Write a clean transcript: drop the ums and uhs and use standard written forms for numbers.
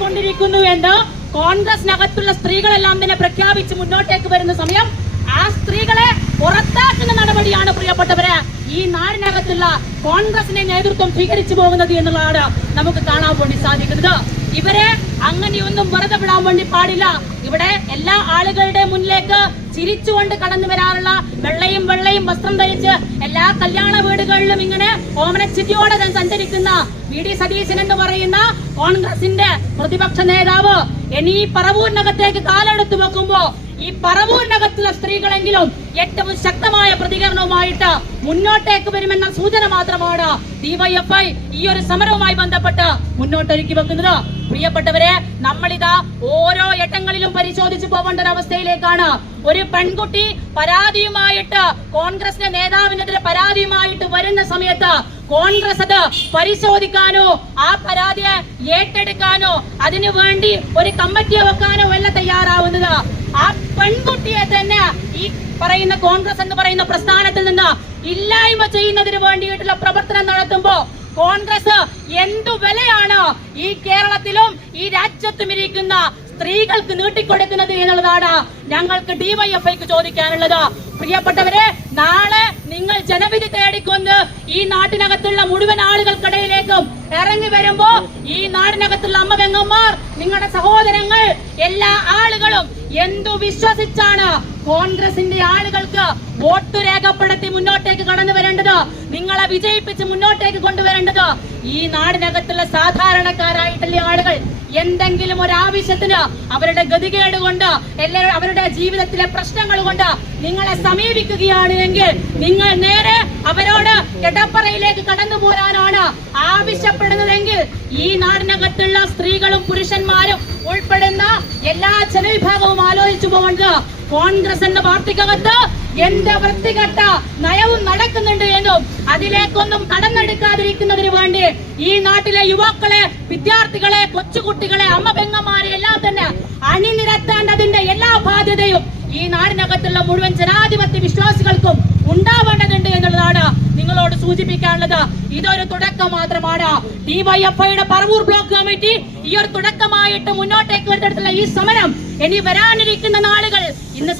കൊണ്ടിരിക്കുന്നുവെന്ന് കോൺഗ്രസിനകത്തുള്ള സ്ത്രീകളെല്ലാം തന്നെ പ്രഖ്യാപിച്ച് മുന്നോട്ടേക്ക് വരുന്ന സമയം ആ സ്ത്രീകളെ പുറത്താക്കുന്ന നടപടിയാണ് പ്രിയപ്പെട്ടവരെ ഈ നാടിനകത്തുള്ള കോൺഗ്രസിന്റെ നേതൃത്വം സ്വീകരിച്ചു പോകുന്നത് എന്നുള്ളതാണ് നമുക്ക് കാണാൻ വേണ്ടി സാധിക്കുന്നത്. ഇവരെ അങ്ങനെയൊന്നും വെറുതെ വിടാൻ വേണ്ടി പാടില്ല. ഇവിടെ എല്ലാ ആളുകളുടെ മുന്നിലേക്ക് ചിരിച്ചുകൊണ്ട് കടന്നു വരാറുള്ള വെള്ളയും വസ്ത്രം ധരിച്ച് എല്ലാ കല്യാണ വീടുകളിലും ഇങ്ങനെ ഓമനച്ചിരിയോടെ സഞ്ചരിക്കുന്ന വി ഡി സതീശൻ എന്ന് പറയുന്ന കോൺഗ്രസിന്റെ പ്രതിപക്ഷ നേതാവ് ഇനി പറവൂരിനകത്തേക്ക് കാലെടുത്തു വെക്കുമ്പോ ഈ പറവൂരിനകത്തുള്ള സ്ത്രീകളെങ്കിലും ഏറ്റവും ശക്തമായ പ്രതികരണവുമായിട്ട് മുന്നോട്ടേക്ക് വരുമെന്ന സൂചന മാത്രമാണ് ഡിവൈഎഫ്ഐ ഈ ഒരു സമരവുമായി ബന്ധപ്പെട്ട് മുന്നോട്ടൊരുക്കി വെക്കുന്നത്. പ്രിയപ്പെട്ടവരെ, നമ്മളിതാ ഓരോ ഘട്ടങ്ങളിലും പരിശോധിച്ചു പോകേണ്ട ഒരു അവസ്ഥയിലേക്കാണ്. ഒരു പെൺകുട്ടി പരാതിയുമായിട്ട് കോൺഗ്രസിന്റെ നേതാവിനെതിരെ പരാതിയുമായിട്ട് വരുന്ന സമയത്ത് കോൺഗ്രസ് അത് പരിശോധിക്കാനോ ആ പരാതിയെ ഏറ്റെടുക്കാനോ അതിനു വേണ്ടി ഒരു കമ്മിറ്റിയെ വെക്കാനോ അല്ല തയ്യാറാവുന്നത്. ആ പെൺകുട്ടിയെ തന്നെ ഈ പറയുന്ന കോൺഗ്രസ് എന്ന് പറയുന്ന പ്രസ്ഥാനത്തിൽ നിന്ന് ഇല്ലായ്മ ചെയ്യുന്നതിന് വേണ്ടിയിട്ടുള്ള പ്രവർത്തനം നടത്തുമ്പോ കോൺഗ്രസ് എന്തു വിലയാണ് ഈ കേരളത്തിലും ഈ രാജ്യത്തും ഇരിക്കുന്ന സ്ത്രീകൾക്ക് നീട്ടിക്കൊടുക്കുന്നത് എന്നുള്ളതാണ് ഞങ്ങൾക്ക് ഡിവൈഎഫ്ഐക്ക് ചോദിക്കാനുള്ളത്. പ്രിയപ്പെട്ടവരെ, നാളെ നിങ്ങൾ ജനവിധി തേടിക്കൊണ്ട് ഈ നാട്ടിനകത്തുള്ള മുഴുവൻ ആളുകൾക്കിടയിലേക്കും ഇറങ്ങി വരുമ്പോ ഈ നാടിനകത്തുള്ള അമ്മ പെങ്ങന്മാർ, നിങ്ങളുടെ സഹോദരങ്ങൾ, എല്ലാ ആളുകളും എന്തു വിശ്വസിച്ചാണ് കോൺഗ്രസിന്റെ ആളുകൾക്ക് വോട്ട് രേഖപ്പെടുത്തി മുന്നോട്ടേക്ക് കടന്നു വരേണ്ടത്, നിങ്ങളെ വിജയിപ്പിച്ച് മുന്നോട്ടേക്ക് കൊണ്ടുവരേണ്ടത്? ഈ നാടിനകത്തുള്ള സാധാരണക്കാരായിട്ടുള്ള ആളുകൾ എന്തെങ്കിലും ഒരു ആവശ്യത്തിന് അവരുടെ ഗതികേട് കൊണ്ട് അവരുടെ ജീവിതത്തിലെ പ്രശ്നങ്ങൾ കൊണ്ട് നിങ്ങളെ സമീപിക്കുകയാണ് എങ്കിൽ നിങ്ങൾ നേരെ അവരോട് കിടപ്പറയിലേക്ക് കടന്നു പോരാനാണ് ആവശ്യപ്പെടുന്നതെങ്കിൽ ഈ നാടിനകത്തുള്ള സ്ത്രീകളും പുരുഷന്മാരും ഉൾപ്പെടുന്ന എല്ലാ ജനവിഭാഗവും ആലോചിച്ചു പോകേണ്ടത് കോൺഗ്രസ് എന്ന പാർട്ടിക്കകത്ത് എന്ത് വൃത്തികെട്ട നയവും നടക്കുന്നുണ്ട് എന്നും അതിലേക്കൊന്നും കടന്നെടുക്കാതിരിക്കുന്നതിന് വേണ്ടി ഈ നാട്ടിലെ യുവാക്കളെ, വിദ്യാർത്ഥികളെ, കൊച്ചുകുട്ടികളെ, അമ്മ പെങ്ങന്മാരെ എല്ലാം തന്നെ അണിനിരത്തേണ്ടതിന്റെ എല്ലാ ബാധ്യതയും ഈ നാടിനകത്തുള്ള മുഴുവൻ ജനാധിപത്യ വിശ്വാസികൾക്കും ഉണ്ടാവേണ്ടതുണ്ട് എന്നുള്ളതാണ് നിങ്ങളോട് സൂചിപ്പിക്കാനുള്ളത്. ഇതൊരു തുടക്കം മാത്രമാണ്. ഡിവൈഎഫ്ഐയുടെ പറവൂർ ബ്ലോക്ക് കമ്മിറ്റി ഈ ഒരു തുടക്കമായിട്ട് മുന്നോട്ടേക്ക് വരുന്നിടത്തുള്ള ഈ സമരം ഇനി വരാനിരിക്കുന്ന നാളുകൾ ഇന്ന്